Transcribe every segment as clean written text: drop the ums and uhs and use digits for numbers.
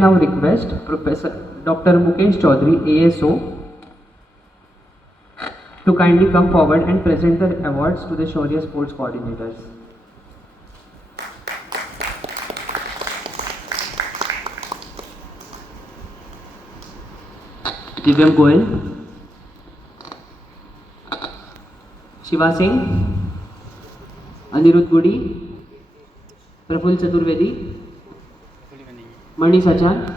now request Professor Dr. Mukesh Chaudhary, ASO, to kindly come forward and present the awards to the Shaurya Sports Coordinators. Divyam Goel, Shiva Singh, Anirudh Gudi, Praful Chaturvedi, Mani Sachan,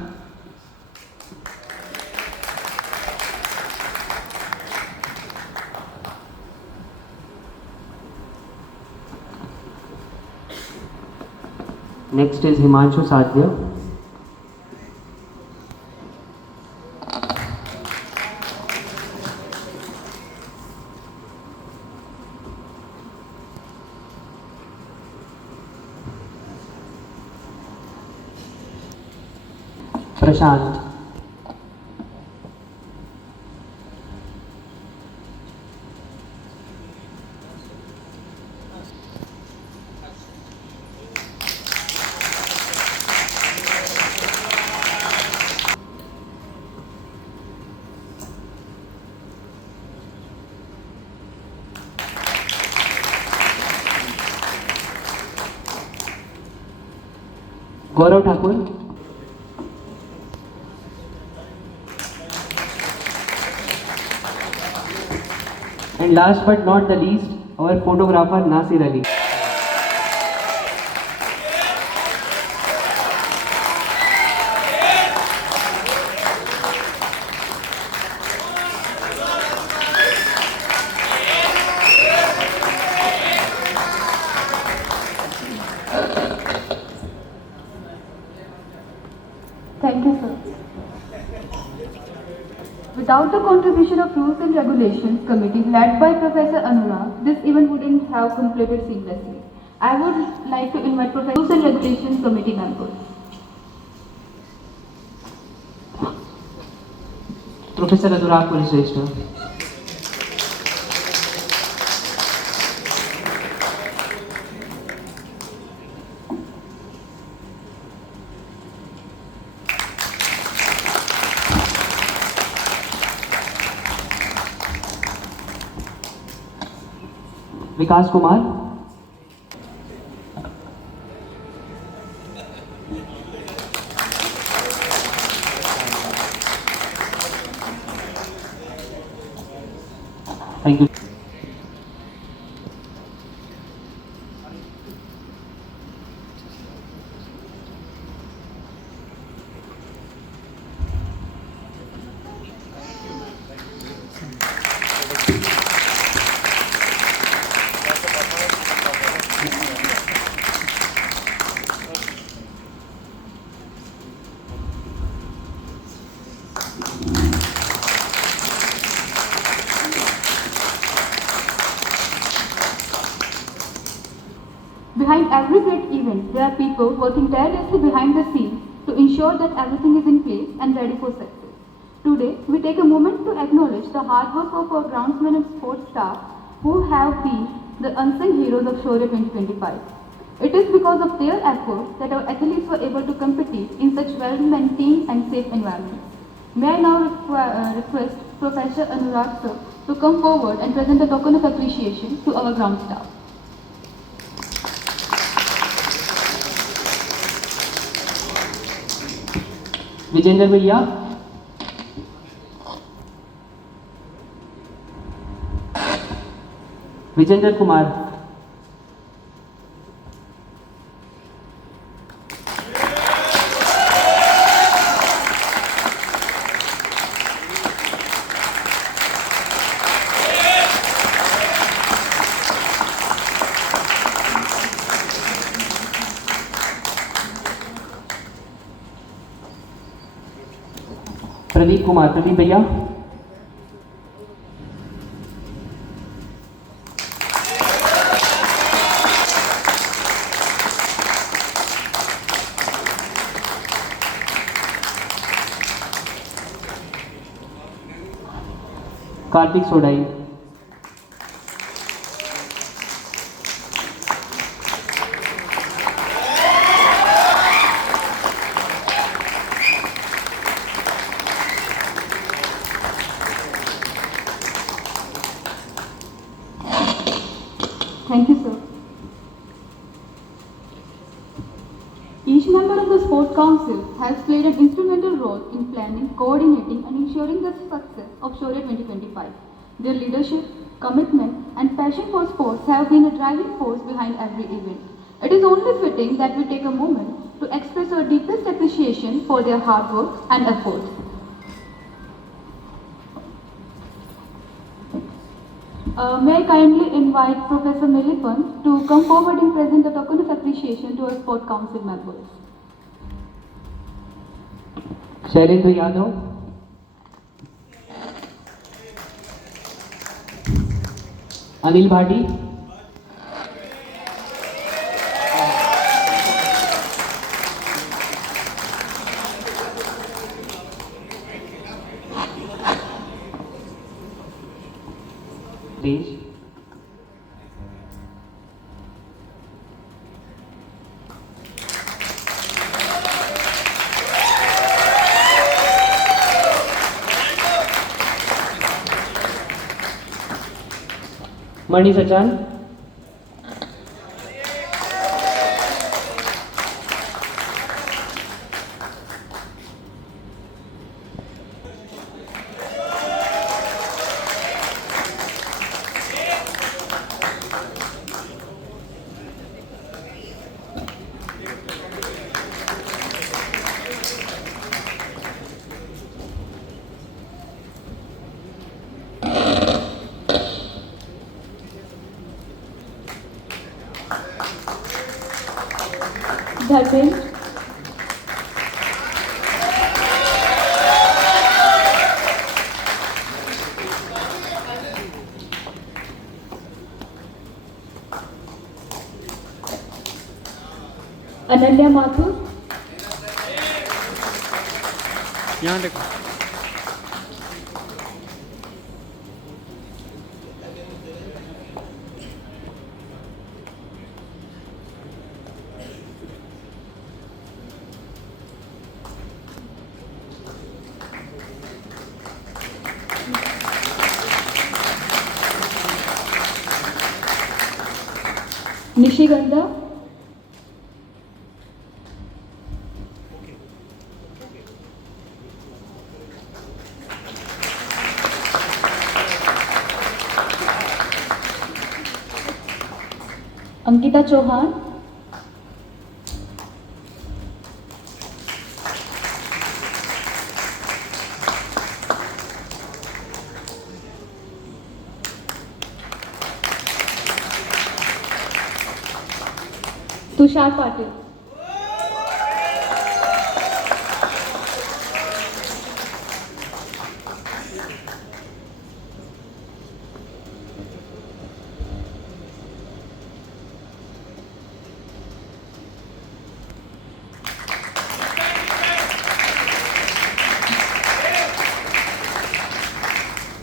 next is Himanshu Sadhya, Prashant, Gaurav Thakur, and last but not the least, our photographer Nasir Ali. Thank you, sir. Without the contribution of Rules and Regulations Committee led by Professor Anurag, this event wouldn't have completed seamlessly. I would like to invite Professor Rules and Regulations Committee members. Professor Anurag Kulishreshtha, Vikas Kumar, thank you. Behind every great event, there are people working tirelessly behind the scenes to ensure that everything is in place and ready for success. Today, we take a moment to acknowledge the hard work of our groundsmen and sports staff who have been the unsung heroes of Shaurya 2025. It is because of their efforts that our athletes were able to compete in such well-maintained and safe environments. May I now request Professor Anurag sir to come forward and present a token of appreciation to our ground staff. Vijender Bhaiya, Vijender Kumar, Pradeep Kumar, Pradeep भैया, Kartik Sodai, Thank you, sir. Each member of the Sport Council has played an instrumental role in planning, coordinating, and ensuring the success of Shorey 2025. Their leadership, commitment, and passion for sports have been a driving force behind every event. It is only fitting that we take a moment to express our deepest appreciation for their hard work and efforts. May I kindly invite Professor Milipan to come forward and present the token of appreciation to our Sport Council members. Shailendra Yadav, Anil Bhati, Tej, Mani Sachan, Dharmendra, Ananya Mathur, यहाँ देखो Nishigandha, Ankita Chauhan, Tushar Patil.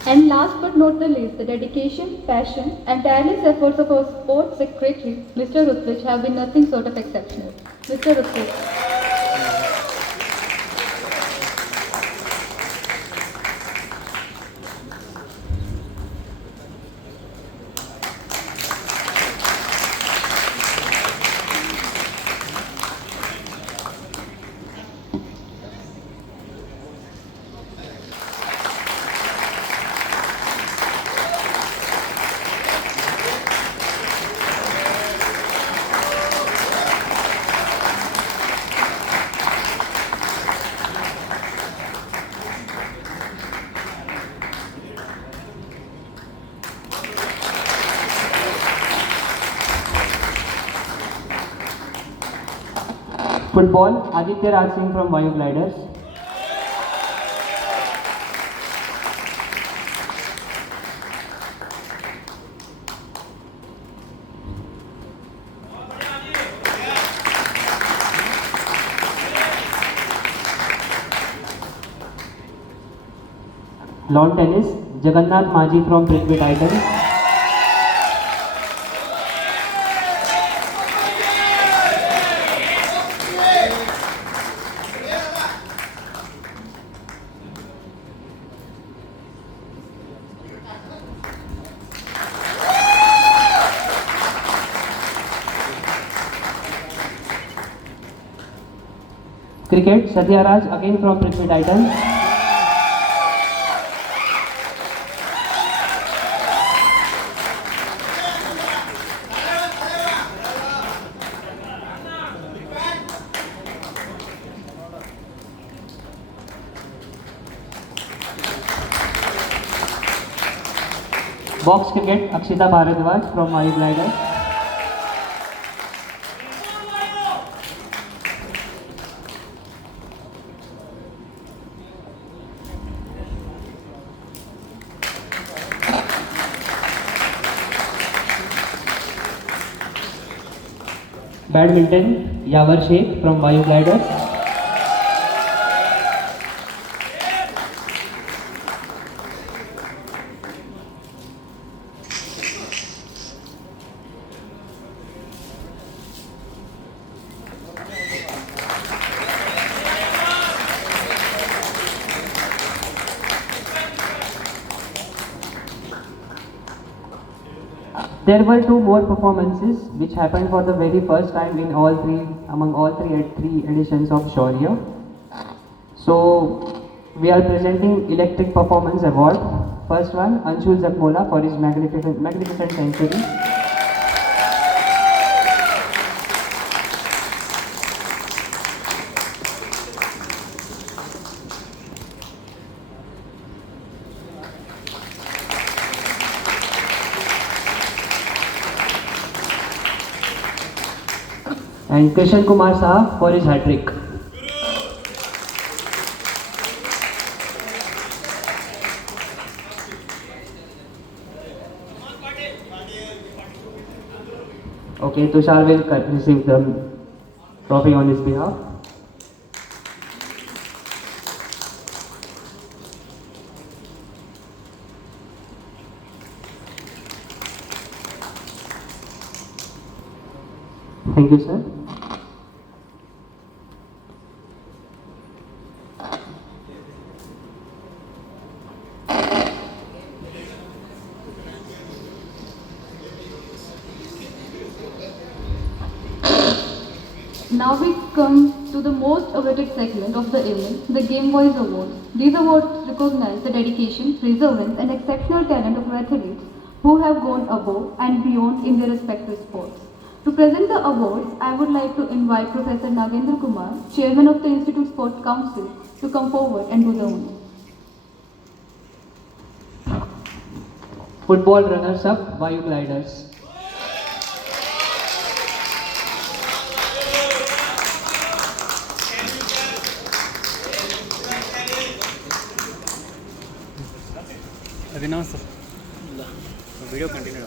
And last but not the least, the dedication, passion, and tireless efforts of our sports secretary, Mr. Rutrich, have been nothing short of exceptional. Mr. Rutrich. Football, Aditya Raj Singh from Vayu Gliders, Lawn Tennis, Jagannath Maji from Prithvi Titans, Cricket, Satya Raj again from Prithvi Titans. Box Cricket, Akshita Bharadwaj from Mayu Gliders. Badminton, Yavar Sheikh from Mayu Gliders. There were two more performances which happened for the very first time in among all three editions of Shaurya. So we are presenting Electric Performance Award. First one, Anshul Zakmola for his magnificent century. And Krishan Kumar Saha for his hat-trick. Okay, Tushar will receive the trophy on his behalf. Thank you, sir. Now we come to the most awaited segment of the evening, the Game Boys Awards. These awards recognize the dedication, perseverance, and exceptional talent of athletes who have gone above and beyond in their respective sports. To present the awards, I would like to invite Professor Nagendra Kumar, Chairman of the Institute Sports Council, to come forward and do the honors. Football runners-up, Mayu Gliders. Abhinav sir video continue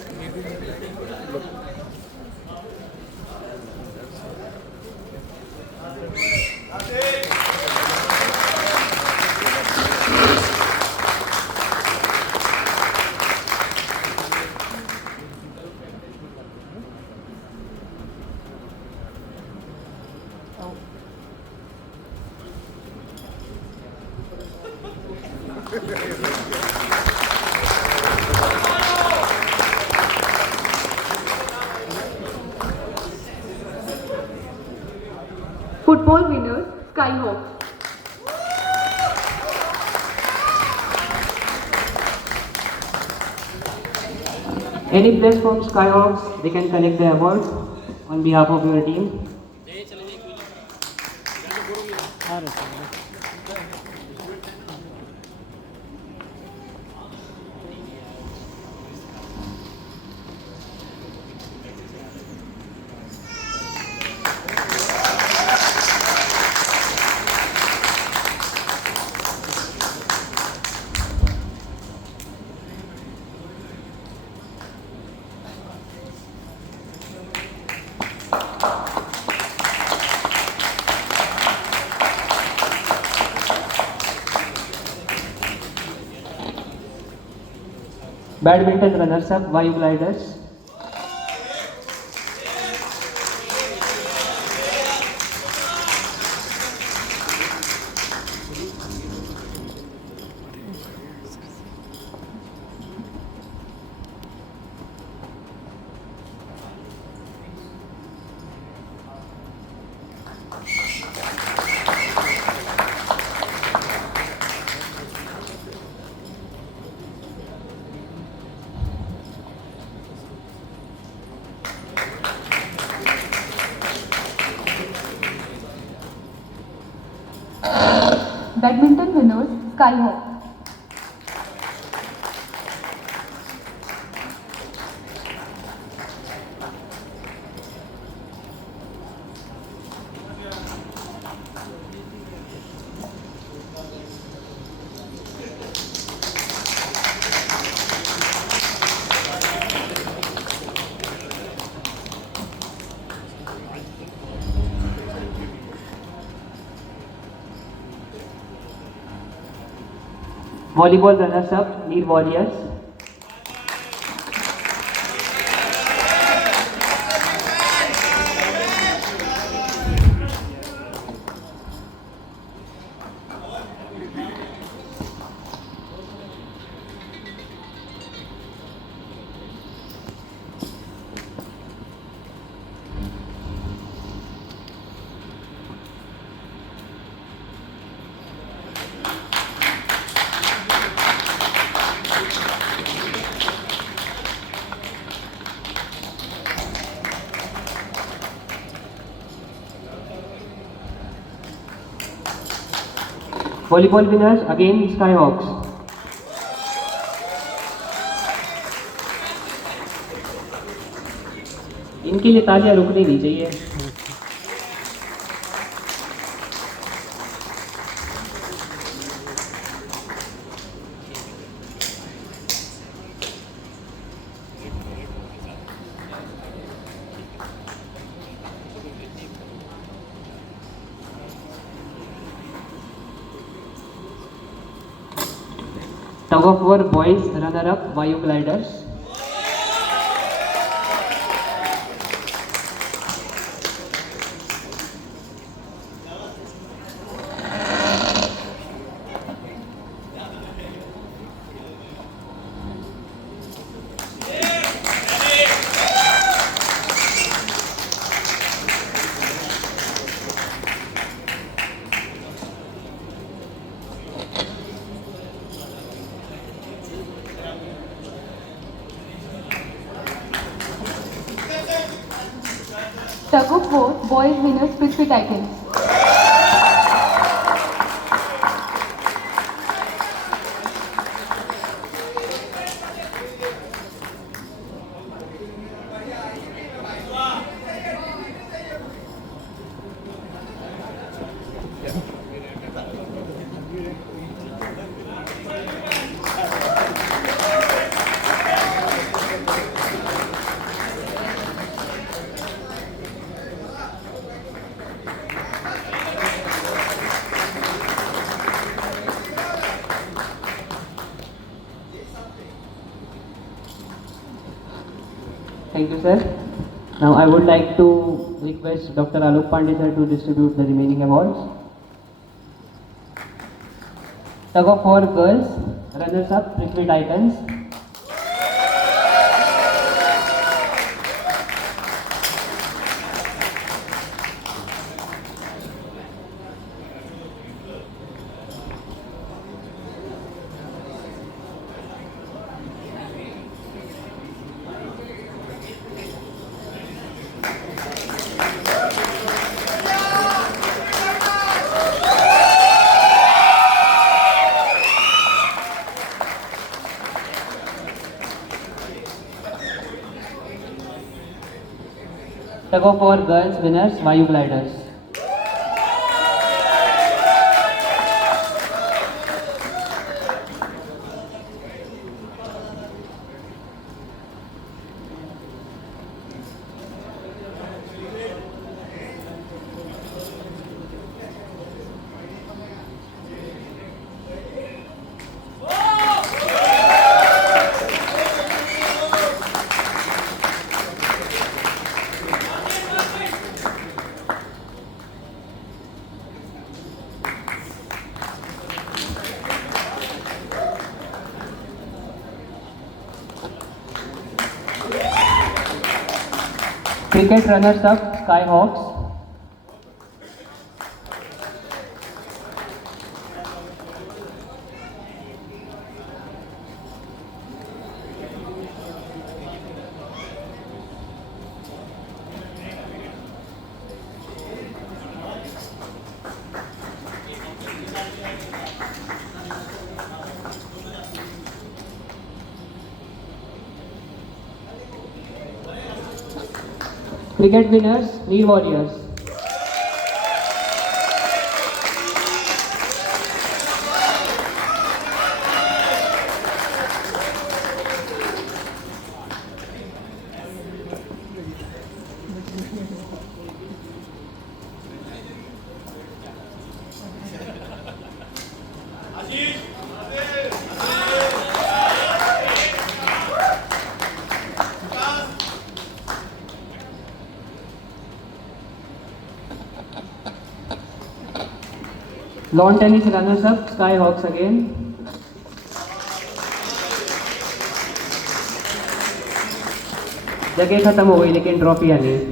Football winners, Skyhawks. Any players from Skyhawks, they can collect the award on behalf of your team. Badminton runners-up, Vayu Gliders. Badminton winners Skyhawk. Volleyball runners-up, Neer Warriors. Volleyball winners again Skyhawks. इनके लिए तालियां रुकनी नहीं चाहिए. Tug of War boys runner-up Vayu Gliders. Tug of War boys winners Prithvi Titans. Thank you, sir. Now I would like to request Dr. Alok Pandey sir to distribute the remaining awards. Tug of War girls, runners-up Prithvi Titans. Tug of War girls winners Vayu Gliders. Cricket runners-up Skyhawks. Cricket winners, Neer Warriors. Lawn tennis runners up, Skyhawks again. जगह खत्म हो गई लेकिन trophy आ गई.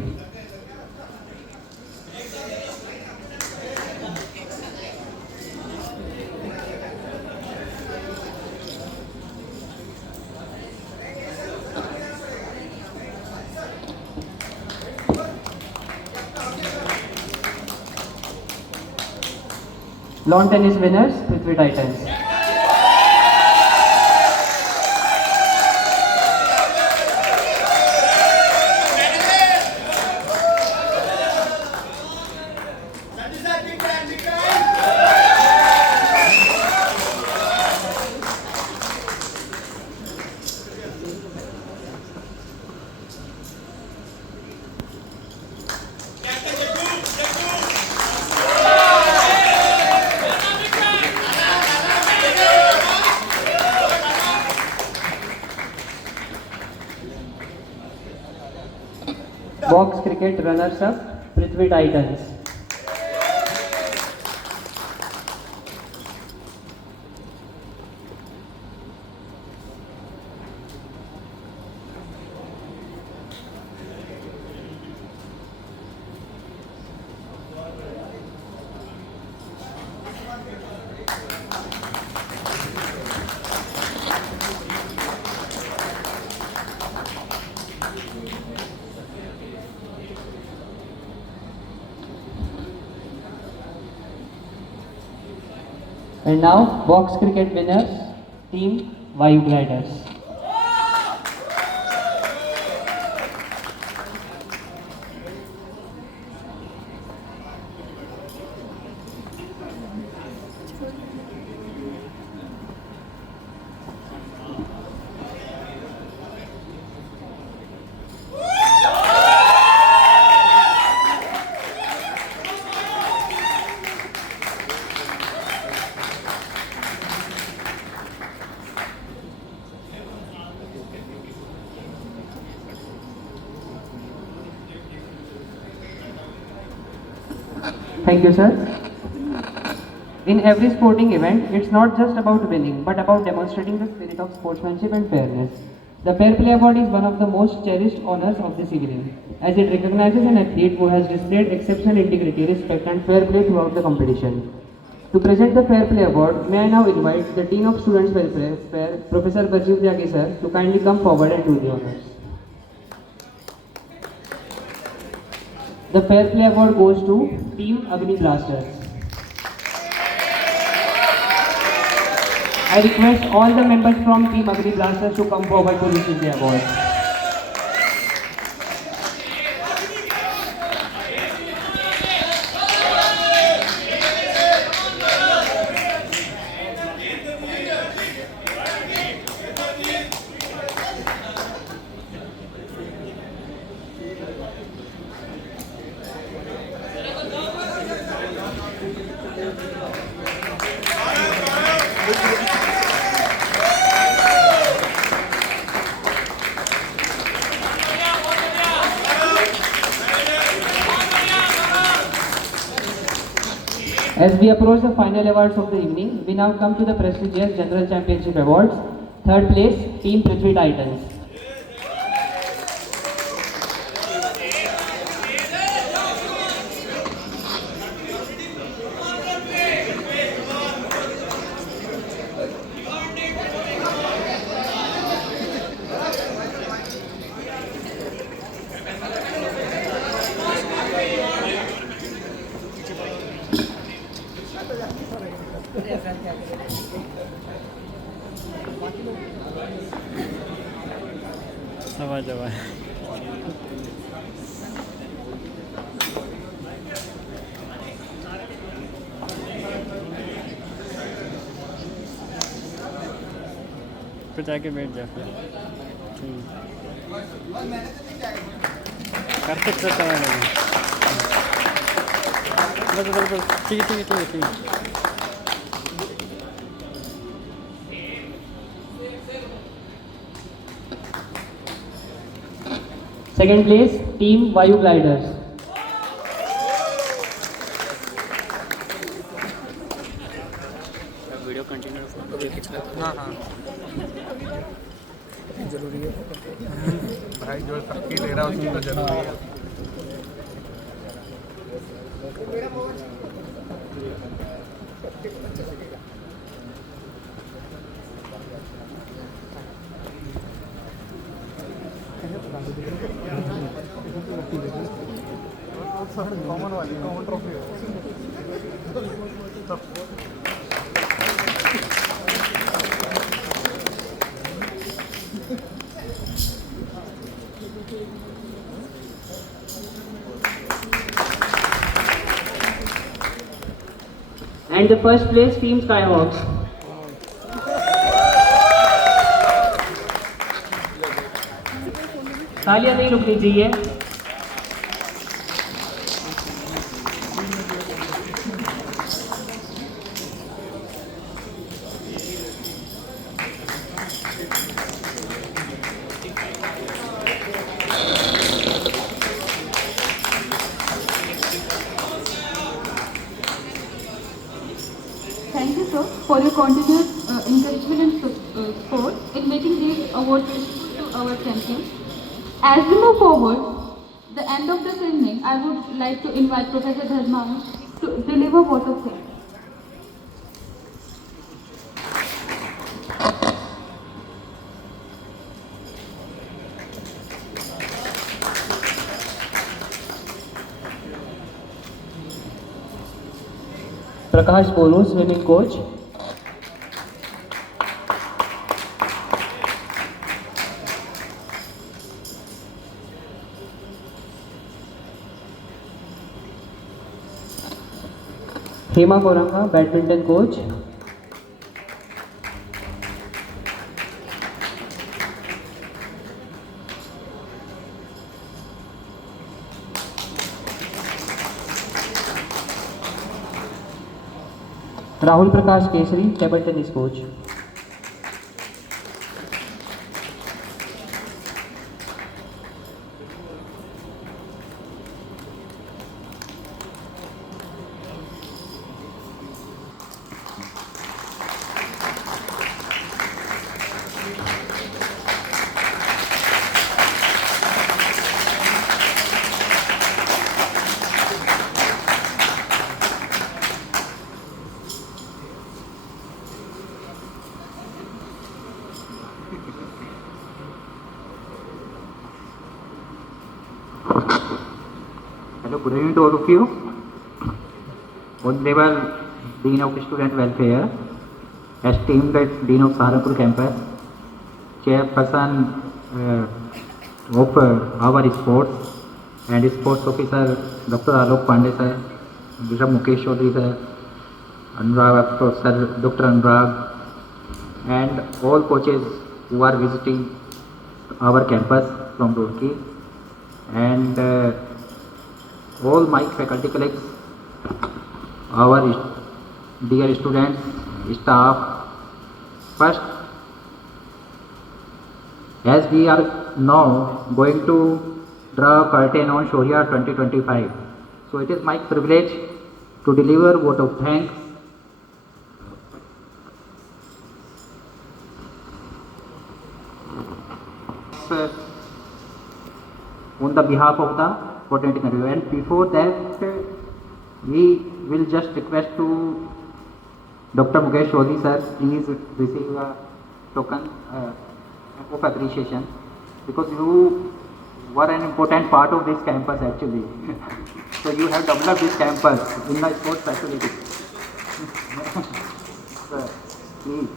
Lawn tennis winners, Prithvi Titans. Box cricket runners up, Prithvi Titans. And now, box cricket winners, team Vayu Gliders. Thank you, sir. In every sporting event, it's not just about winning, but about demonstrating the spirit of sportsmanship and fairness. The Fair Play Award is one of the most cherished honors of this evening, as it recognizes an athlete who has displayed exceptional integrity, respect, and fair play throughout the competition. To present the Fair Play Award, may I now invite the Dean of Students Welfare, Professor Bajiv Tyagi sir, to kindly come forward and do the honors. The Fair Play Award goes to Team Agni Blasters. I request all the members from Team Agni Blasters to come forward to receive the award. As we approach the final awards of the evening, we now come to the prestigious General Championship Awards. Third place, Team Prithvi Titans. समझ जाओ। फिर जाके बैठ जा फिर। करते करते समय लगे। बस बस बस ठीक है ठीक है ठीक है ठीक है। Second place, Team Vayu Gliders. Video continue photo हाँ हाँ जरूरी है भाई जो सबकी ले रहा है उसमें तो जरूरी है। कॉमन वाली कॉमन ट्रॉफी है। And the first place, Team Skyhawks. तालियां नहीं रुकनी चाहिए। Thank you, sir, for your continued encouragement and support in making these awards useful to our champions. As we move forward, the end of this evening, I would like to invite Professor Dharma to deliver vote of thanks. Prakash Bolu, swimming coach. Hema Koranga, badminton coach. Rahul Prakash Kesari, table tennis coach. Hello, good evening to all of you. Honorable Dean of Student Welfare, esteemed Dean of Saharanpur Campus, Chairperson of our sports and sports officer Dr. Alok Pandey sir, Bishop Mukesh Chaudhary sir, Anurag Professor Dr. Anurag, and all coaches who are visiting our campus from Roorkee, and all my faculty colleagues, our dear students, staff. First, as we are now going to draw a curtain on Shohya 2025, so it is my privilege to deliver vote of thanks on the behalf of the potent interview. And before that, we will just request to Dr. Mukesh Chaudhary sir, please receive a token of appreciation, because you were an important part of this campus actually. So you have developed this campus in the sports facility. please.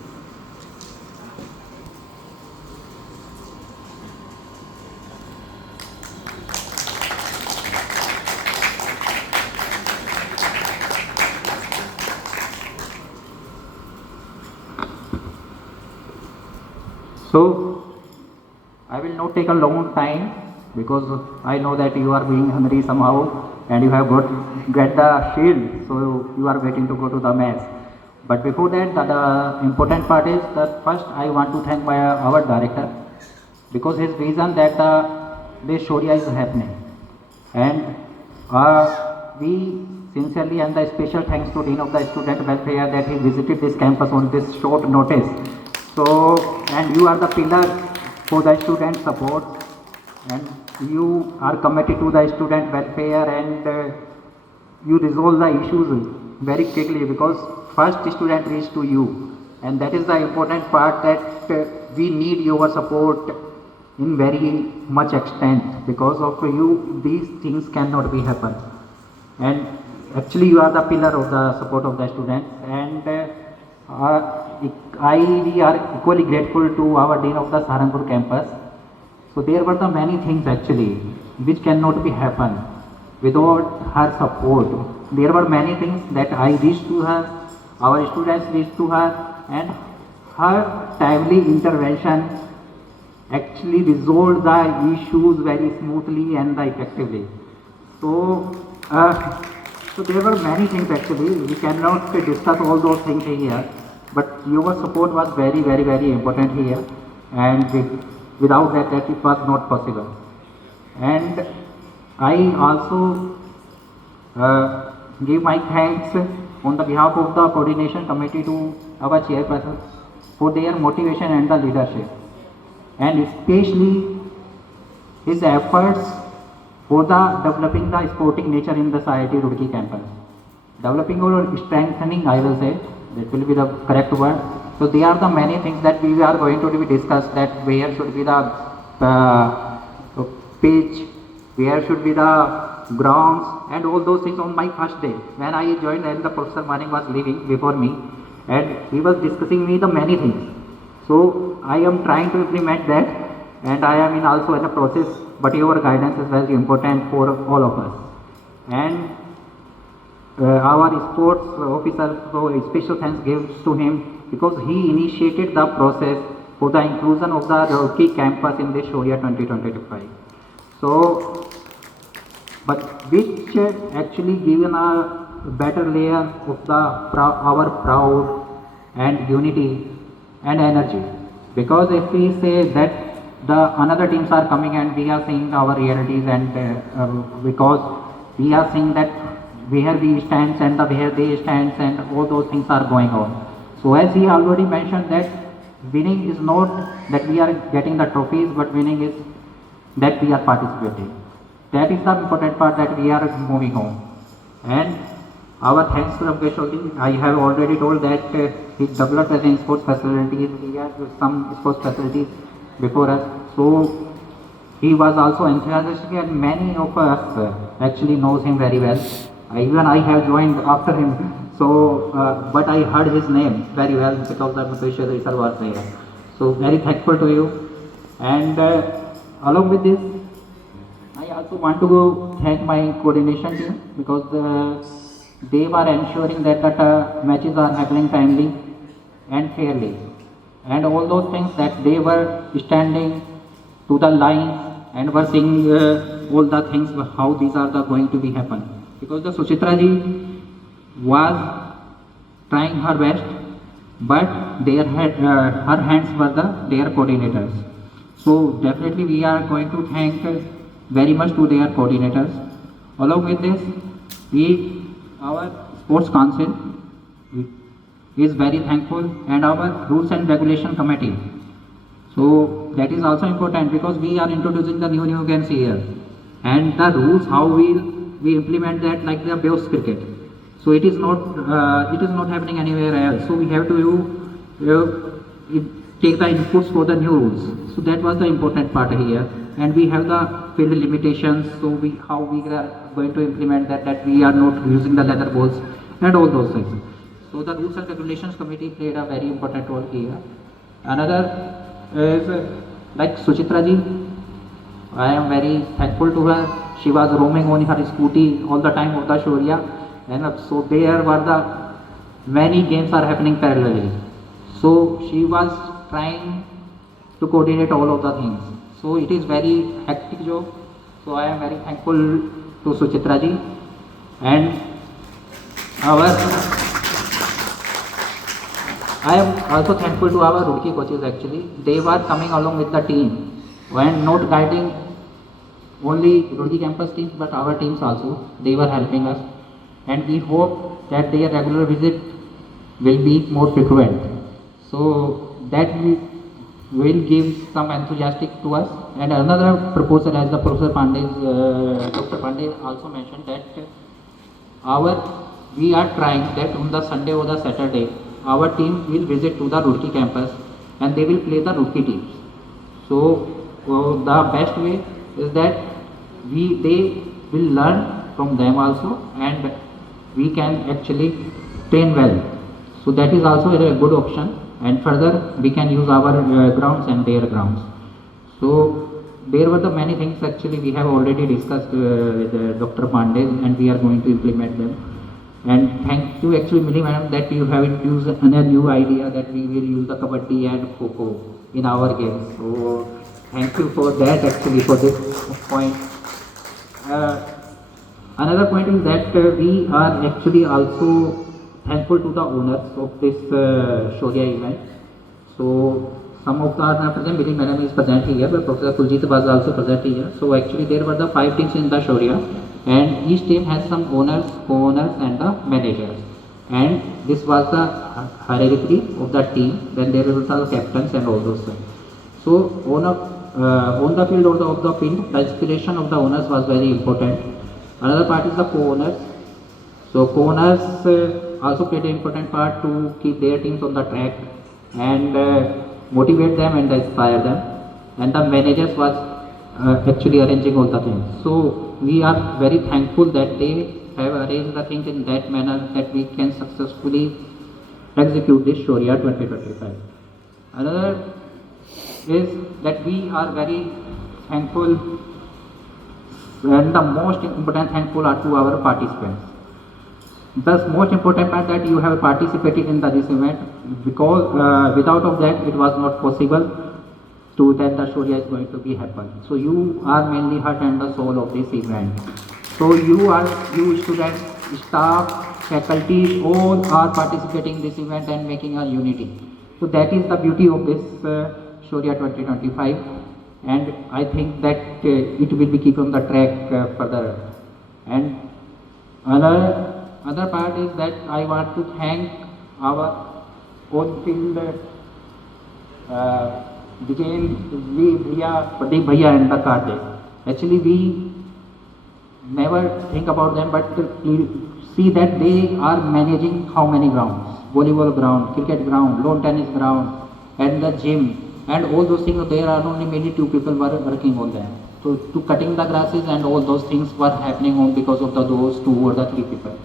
So, I will not take a long time because I know that you are being hungry somehow and you have get the shield, so you are waiting to go to the match. But before that, the important part is that first I want to thank our director because his reason that this Shoria is happening. And we sincerely and the special thanks to Dean of the Student Welfare that he visited this campus on this short notice. So, and you are the pillar for the student support and you are committed to the student welfare and you resolve the issues very quickly because first student reach to you and that is the important part that we need your support in very much extent because of you these things cannot be happen and actually you are the pillar of the support of the students and we are equally grateful to our Dean of the Saharanpur campus. So there were the many things actually which cannot be happen without her support. There were many things that I reached to her, our students reached to her and her timely intervention actually resolved the issues very smoothly and effectively. So, so there were many things actually, we cannot discuss all those things here, but your support was very important here and without that it was not possible. And I also give my thanks on the behalf of the coordination committee to our chairperson for their motivation and the leadership and especially his efforts for the developing the sporting nature in the IIT Roorkee campus. Developing or strengthening, I will say, that will be the correct word. So there are the many things that we are going to be discussed that where should be the pitch, where should be the grounds and all those things on my first day. When I joined and the Professor Manik was leaving before me and he was discussing me the many things. So I am trying to implement that and I am also in a process but your guidance is very important for all of us. And our sports officer, so a special thanks gives to him because he initiated the process for the inclusion of the Roorkee campus in this Shoria 2025. So, but which actually given a better layer of the our proud and unity and energy. Because if we say that the another teams are coming and we are seeing our realities and because we are seeing that where we stand and where they stand and all those things are going on. So as he already mentioned that winning is not that we are getting the trophies but winning is that we are participating. That is the important part that we are moving on. And our thanks to Mukesh Sodhi, I have already told that he developed as in sports facilities, he has some sports facilities before us. So he was also enthusiastic and many of us actually knows him very well. Even I have joined after him, so but I heard his name very well because the Mukesh Sodhi sir was there. So very thankful to you. And along with this, I also want to thank my coordination team because they were ensuring that matches are happening timely and fairly. And all those things that they were standing to the line and were seeing all the things how these are going to be happen. Because the Suchitra ji was trying her best, but their her hands were their coordinators. So definitely we are going to thank very much to their coordinators. Along with this, our sports council is very thankful and our rules and regulation committee. So that is also important because we are introducing the new games here and the rules how we implement that like the Beos cricket. So it is not happening anywhere else. So we have to take the inputs for the new rules. So that was the important part here. And we have the field limitations. So how we are going to implement that we are not using the leather balls and all those things. So the Rules and Regulations Committee played a very important role here. Another is like Suchitra ji. I am very thankful to her. She was roaming on her scooty all the time of the Shoria, and so there were the many games are happening parallelly. So she was trying to coordinate all of the things. So it is very hectic job. So I am very thankful to Suchitra ji and our. I am also thankful to our Roorkee coaches actually. They were coming along with the team and not guiding only Roorkee campus teams but our teams also. They were helping us and we hope that their regular visit will be more frequent. So that will give some enthusiastic to us. And another proposal, as the Professor Pandey, Dr. Pandey also mentioned that we are trying that on the Sunday or the Saturday, our team will visit to the Roorkee campus and they will play the Roorkee teams. So the best way is that they will learn from them also and we can actually train well. So that is also a good option and further we can use our grounds and their grounds. So there were the many things actually we have already discussed with Dr. Pandey and we are going to implement them. And thank you actually Mili madam that you have introduced another new idea that we will use the kabaddi and kho in our games. So thank you for that actually for this point. Another point is that we are actually also thankful to the owners of this Shoria event. So some of the are not present, Mili madam is present here, but Professor Kuljit was also present here. So actually there were the 5 teams in the Shoria and each team has some owners, co-owners and the managers. And this was the hierarchy of the team, then there were the captains and all those things. So on the field or off the field, the inspiration of the owners was very important. Another part is the co-owners. So co-owners also played an important part to keep their teams on the track and motivate them and inspire them. And the managers was actually arranging all the things. So we are very thankful that they have arranged the things in that manner that we can successfully execute this Shoria 2025. Another is that we are very thankful and the most important thankful are to our participants. The most important part that you have participated in this event because without of that it was not possible to that the Shoria is going to be happen. So you are mainly heart and the soul of this event. So you students, staff, faculty, all are participating in this event and making a unity. So that is the beauty of this Shoria 2025 and I think that it will be keep on the track further. And other part is that I want to thank our own field Pradeep Bhaiya and the Karde. Actually we never think about them but see that they are managing how many grounds, volleyball ground, cricket ground, lawn tennis ground and the gym and all those things. There are only maybe 2 people were working on them. So to cutting the grasses and all those things were happening on because of those 2 or the 3 people.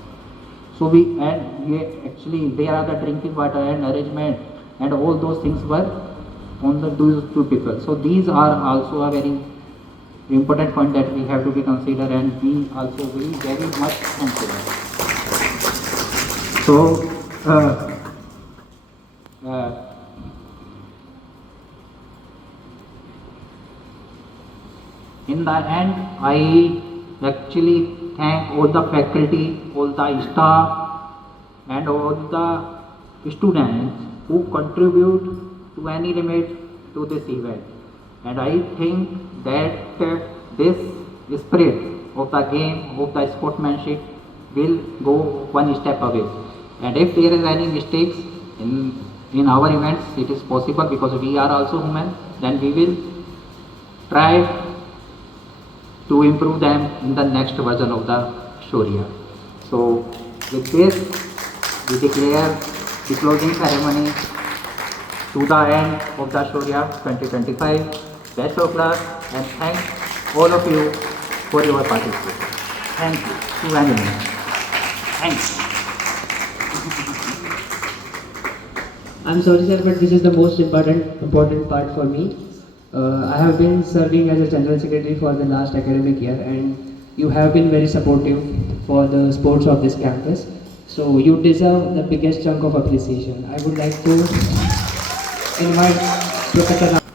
So we actually there are the drinking water and arrangement and all those things were on those 2 people. So these are also a very important point that we have to be considered and we also will very much consider. So in the end I actually thank all the faculty, all the staff and all the students who contribute to any limit to this event. And I think that this spirit of the game, of the sportsmanship will go one step away. And if there is any mistakes in our events, it is possible because we are also human, then we will try to improve them in the next version of the Shoria. So with this, we declare the closing ceremony to the end of the Shoria 2025. Best of luck and thank all of you for your participation. Thank you to anyone. Thanks. I'm sorry, sir, but this is the most important part for me. I have been serving as a general secretary for the last academic year, and you have been very supportive for the sports of this campus. So you deserve the biggest chunk of appreciation. I would like to invite Professor.